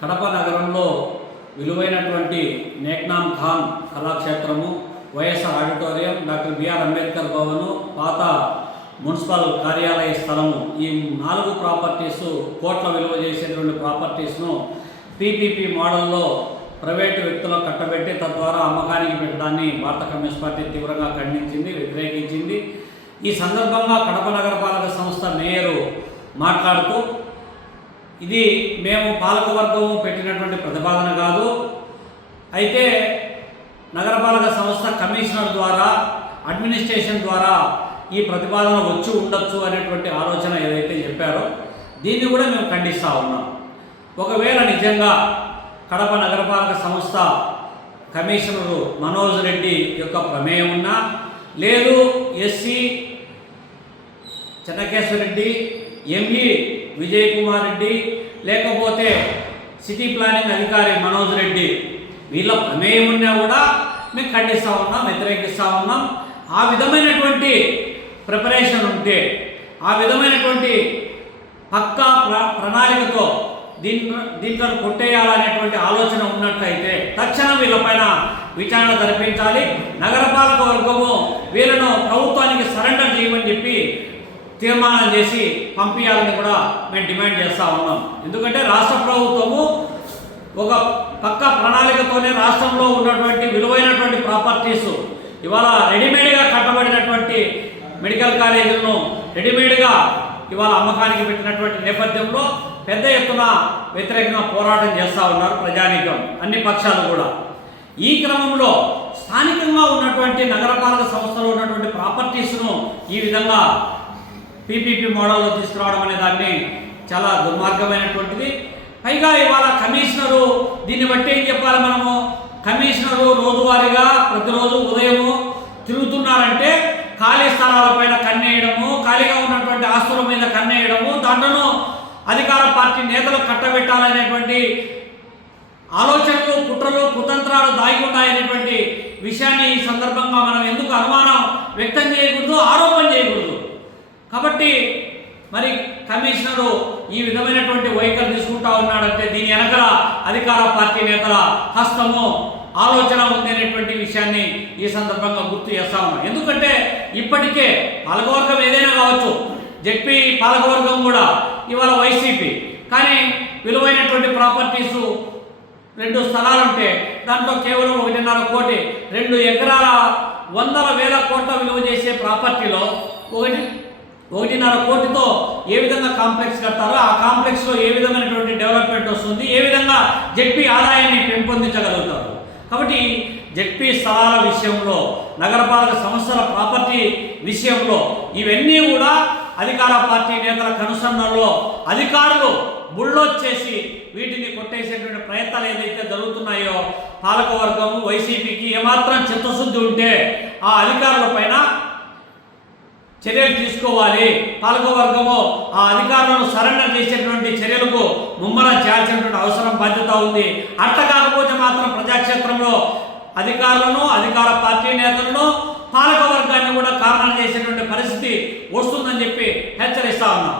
కడప నగరంలో విలువైనటువంటి నేక్నామ్ Khan కళాక్షేత్రము YSR auditorium doctor BR Ambedkar భవను పాత మున్సిపల్ కార్యాలయ స్థలము. ఈ నాలుగు ప్రాపర్టీస్ కోట్ల విలువ చేసేటువంటి ప్రాపర్టీస్ను పీపీపీ మోడల్లో ప్రైవేటు వ్యక్తులకు కట్టబెట్టి తద్వారా అమ్మకానికి పెట్టడాన్ని భారత కమ్యూనిస్ట్ పార్టీ తీవ్రంగా ఖండించింది వ్యతిరేకించింది. ఈ సందర్భంగా కడప నగరపాలక సంస్థ మేయరు మాట్లాడుతూ ఇది మేము పాలకవర్గం పెట్టినటువంటి ప్రతిపాదన కాదు. అయితే నగరపాలక సంస్థ కమిషనర్ ద్వారా అడ్మినిస్ట్రేషన్ ద్వారా ఈ ప్రతిపాదన వచ్చి ఉండొచ్చు అనేటువంటి ఆలోచన ఏదైతే చెప్పారో దీన్ని కూడా మేము ఖండిస్తూ ఉన్నాం. ఒకవేళ నిజంగా కడప నగరపాలక సంస్థ కమిషనరు మనోజ్ రెడ్డి యొక్క ప్రమేయం ఉన్నా లేదు ఎస్సీ చెన్నకేశ్వరరెడ్డి ఎంఈ విజయ్ కుమార్ రెడ్డి లేకపోతే సిటీ ప్లానింగ్ అధికారి మనోజ్ రెడ్డి. వీళ్ళ ప్రమేయం ఉన్నా కూడా మేము ఖండిస్తూ ఉన్నాం వ్యతిరేకిస్తూ ఉన్నాం. ఆ విధమైనటువంటి ప్రిపరేషన్ ఉంటే ఆ విధమైనటువంటి పక్కా ప్ర ప్రణాళికతో దీన్ని దీంట్లో కొట్టేయాలనేటువంటి ఆలోచన ఉన్నట్లయితే తక్షణం వీళ్ళపైన విచారణ జరిపించాలి. నగరపాలక వర్గము వీళ్ళను ప్రభుత్వానికి సరెండర్ చేయమని చెప్పి తీర్మానం చేసి పంపించాలని కూడా మేము డిమాండ్ చేస్తూ ఉన్నాం. ఎందుకంటే రాష్ట్ర ప్రభుత్వము ఒక పక్క ప్రణాళికతోనే రాష్ట్రంలో ఉన్నటువంటి విలువైనటువంటి ప్రాపర్టీస్ ఇవాళ రెడీమేడ్గా కట్టబడినటువంటి మెడికల్ కాలేజీలను రెడీమేడ్గా ఇవాళ అమ్మకానికి పెట్టినటువంటి నేపథ్యంలో పెద్ద ఎత్తున వ్యతిరేకంగా పోరాటం చేస్తూ ఉన్నారు ప్రజానీకం అన్ని పక్షాలు కూడా. ఈ క్రమంలో స్థానికంగా ఉన్నటువంటి నగరపాలక సంస్థలో ఉన్నటువంటి ప్రాపర్టీస్ను ఈ విధంగా పీపీపీ మోడల్లో తీసుకురావడం అనే దాన్ని చాలా దుర్మార్గమైనటువంటిది. పైగా ఇవాళ కమిషనరు దీన్ని బట్టి ఏం చెప్పాలి మనము? కమిషనరు రోజువారీగా ప్రతిరోజు ఉదయము తిరుగుతున్నారంటే ఖాళీ స్థలాలపైన కన్నేయడము ఖాళీగా ఉన్నటువంటి ఆస్తుల మీద కన్నేయడము దాంట్లోనూ అధికార పార్టీ నేతలు కట్టబెట్టాలనేటువంటి ఆలోచనలు కుట్రలు కుతంత్రాలు దాగి ఉన్నాయనేటువంటి విషయాన్ని ఈ సందర్భంగా మనం ఎందుకు అనుమానం వ్యక్తం చేయకూడదు ఆరోపణ చేయకూడదు? కాబట్టి మరి కమిషనరు ఈ విధమైనటువంటి వైఖరి తీసుకుంటా ఉన్నాడంటే దీని వెనకల అధికార పార్టీ నేతల హస్తము ఆలోచన ఉంది అనేటువంటి విషయాన్ని ఈ సందర్భంగా గుర్తు చేస్తా ఉన్నాం. ఎందుకంటే ఇప్పటికే పాలకవర్గం ఏదైనా కావచ్చు జడ్పీ పాలకవర్గం కూడా ఇవాళ వైసీపీ. కానీ విలువైనటువంటి ప్రాపర్టీసు రెండు స్థలాలు ఉంటే దాంట్లో కేవలం ఒకటిన్నర కోటి రెండు ఎకరాల వందల వేల కోట్ల విలువ చేసే ప్రాపర్టీలో ఒకటి ఒకటిన్నర కోటితో ఏ విధంగా కాంప్లెక్స్ కడతారో ఆ కాంప్లెక్స్లో ఏ విధమైనటువంటి డెవలప్మెంట్ వస్తుంది ఏ విధంగా జెడ్పీ ఆదాయాన్ని పెంపొందించగలుగుతారు? కాబట్టి జెడ్పీ స్థలాల విషయంలో నగరపాలక సంస్థల ప్రాపర్టీ విషయంలో ఇవన్నీ కూడా అధికార పార్టీ నేతల కనుసన్నల్లో అధికారులు బుళ్ళొచ్చేసి వీటిని కొట్టేసేటువంటి ప్రయత్నాలు ఏదైతే జరుగుతున్నాయో పాలకవర్గం వైసీపీకి ఏమాత్రం చిత్తశుద్ధి ఉంటే ఆ అధికారుల పైన చర్యలు తీసుకోవాలి. పాలకవర్గము ఆ అధికారులను సరెండర్ చేసేటువంటి చర్యలకు ముమ్మరం చేయాల్సినటువంటి అవసరం బాధ్యత ఉంది. అట్ట కాకపోతే మాత్రం ప్రజాక్షేత్రంలో అధికారులను అధికార పార్టీ నేతలను పాలకవర్గాన్ని కూడా కారణం చేసేటువంటి పరిస్థితి వస్తుందని చెప్పి హెచ్చరిస్తా ఉన్నాం.